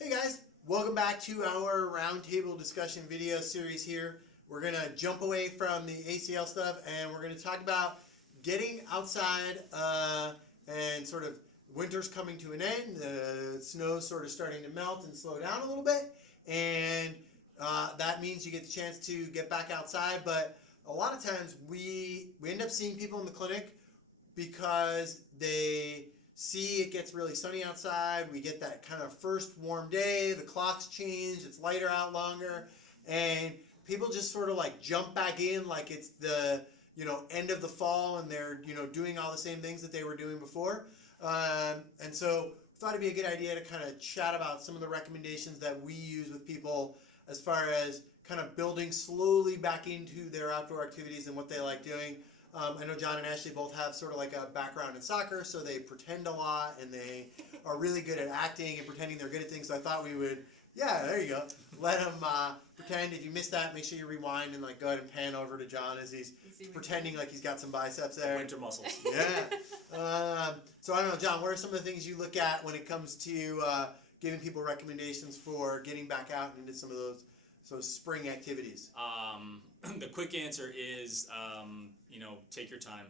Hey guys, welcome back to our roundtable discussion video series here. We're going to jump away from the ACL stuff and we're going to talk about getting outside and sort of winter's coming to an end. The snow's sort of starting to melt and slow down a little bit, and that means you get the chance to get back outside. But a lot of times we end up seeing people in the clinic because they see it gets really sunny outside. We get that kind of first warm day, the clocks change, it's lighter out longer, and people just sort of like jump back in like it's the end of the fall and they're doing all the same things that they were doing before. And so I thought it'd be a good idea to kind of chat about some of the recommendations that we use with people as far as kind of building slowly back into their outdoor activities and what they like doing. I know John and Ashley both have sort of like a background in soccer, so they pretend a lot and they are really good at acting and pretending they're good at things. So I thought we would, there you go, let them pretend. If you missed that, make sure you rewind and like go ahead and pan over to John as he's pretending like he's got some biceps there. Winter muscles. Yeah. So I don't know, John, what are some of the things you look at when it comes to giving people recommendations for getting back out and into some of those spring activities? The quick answer is, take your time.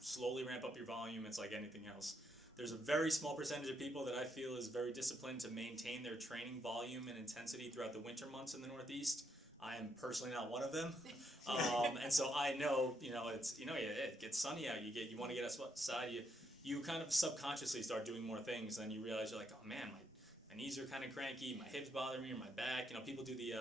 Slowly ramp up your volume. It's like anything else. There's a very small percentage of people that I feel is very disciplined to maintain their training volume and intensity throughout the winter months in the Northeast. I am personally not one of them. And so I know, it gets sunny out. You want to get outside. You kind of subconsciously start doing more things. Then you realize you're like, oh man, my knees are kind of cranky, my hips bother me, or my back. People do the,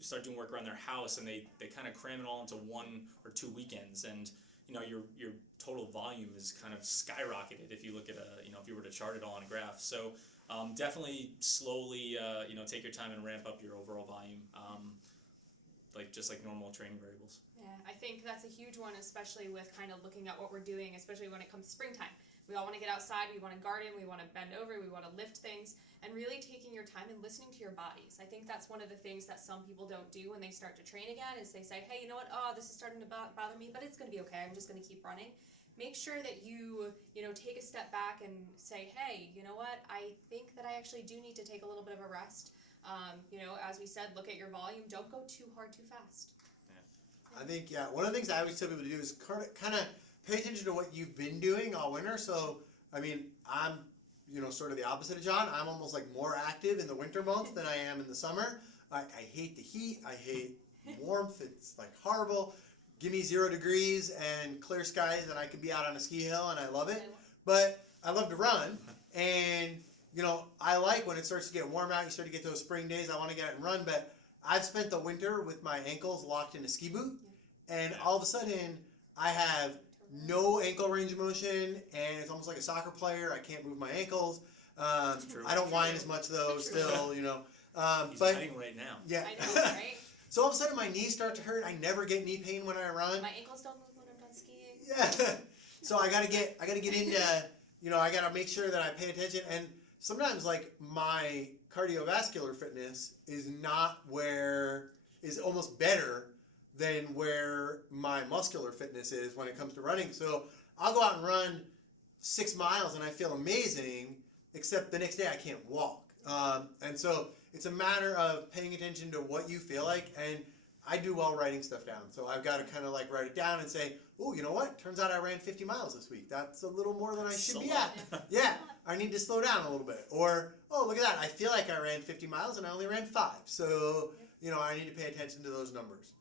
start doing work around their house, and they kind of cram it all into 1 or 2 weekends, and your total volume is kind of skyrocketed if you look at if you were to chart it all on a graph. So definitely slowly, take your time and ramp up your overall volume, just like normal training variables. Yeah, I think that's a huge one, especially with kind of looking at what we're doing, especially when it comes to springtime. We all want to get outside, we want to garden, we want to bend over, we want to lift things, and really taking your time and listening to your bodies. I think that's one of the things that some people don't do when they start to train again, is they say, hey, you know what, this is starting to bother me, but it's going to be okay, I'm just going to keep running. Make sure that you take a step back and say, hey, you know what, I think that I actually do need to take a little bit of a rest. As we said, look at your volume, don't go too hard too fast. I think, one of the things I always tell people to do is kind of pay attention to what you've been doing all winter. So, I'm, sort of the opposite of John. I'm almost like more active in the winter months than I am in the summer. I hate the heat. I hate warmth. It's like horrible. Give me 0 degrees and clear skies and I could be out on a ski hill and I love it. But I love to run, and, I like when it starts to get warm out, you start to get those spring days, I want to get out and run, but I've spent the winter with my ankles locked in a ski boot, and all of a sudden I have no ankle range of motion, and it's almost like a soccer player. I can't move my ankles. I don't whine as much though, still, He's but hiding right now. Yeah. I know, right? So all of a sudden my knees start to hurt. I never get knee pain when I run. My ankles don't move when I'm done skiing. Yeah. So I gotta get into, I gotta make sure that I pay attention, and sometimes like my cardiovascular fitness is almost better than where my muscular fitness is when it comes to running. So I'll go out and run 6 miles and I feel amazing, except the next day I can't walk. And so it's a matter of paying attention to what you feel like, and I do well writing stuff down. So I've got to kind of like write it down and say, oh, you know what? Turns out I ran 50 miles this week. That's a little more than I should be at. Yeah, I need to slow down a little bit. Or, oh, look at that. I feel like I ran 50 miles and I only ran 5. So, I need to pay attention to those numbers.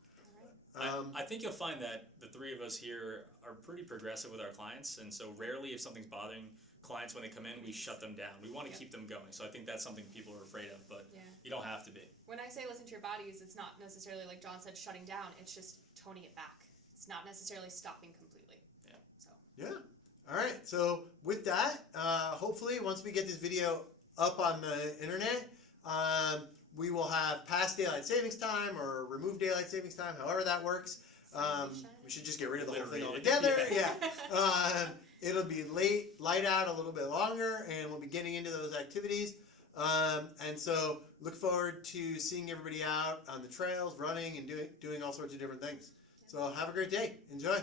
I think you'll find that the 3 of us here are pretty progressive with our clients, and so rarely if something's bothering clients when they come in, we shut them down. We want to keep them going. So I think that's something people are afraid of, but you don't have to be. When I say listen to your bodies, it's not necessarily like John said, shutting down. It's just toning it back. It's not necessarily stopping completely. Yeah. So. Yeah. All right. So with that, hopefully once we get this video up on the internet, we will have past daylight savings time or remove daylight savings time, however that works. We should just get rid of the whole thing altogether. Yeah. It'll be light out a little bit longer, and we'll be getting into those activities. And so look forward to seeing everybody out on the trails, running, and doing all sorts of different things. So have a great day. Enjoy.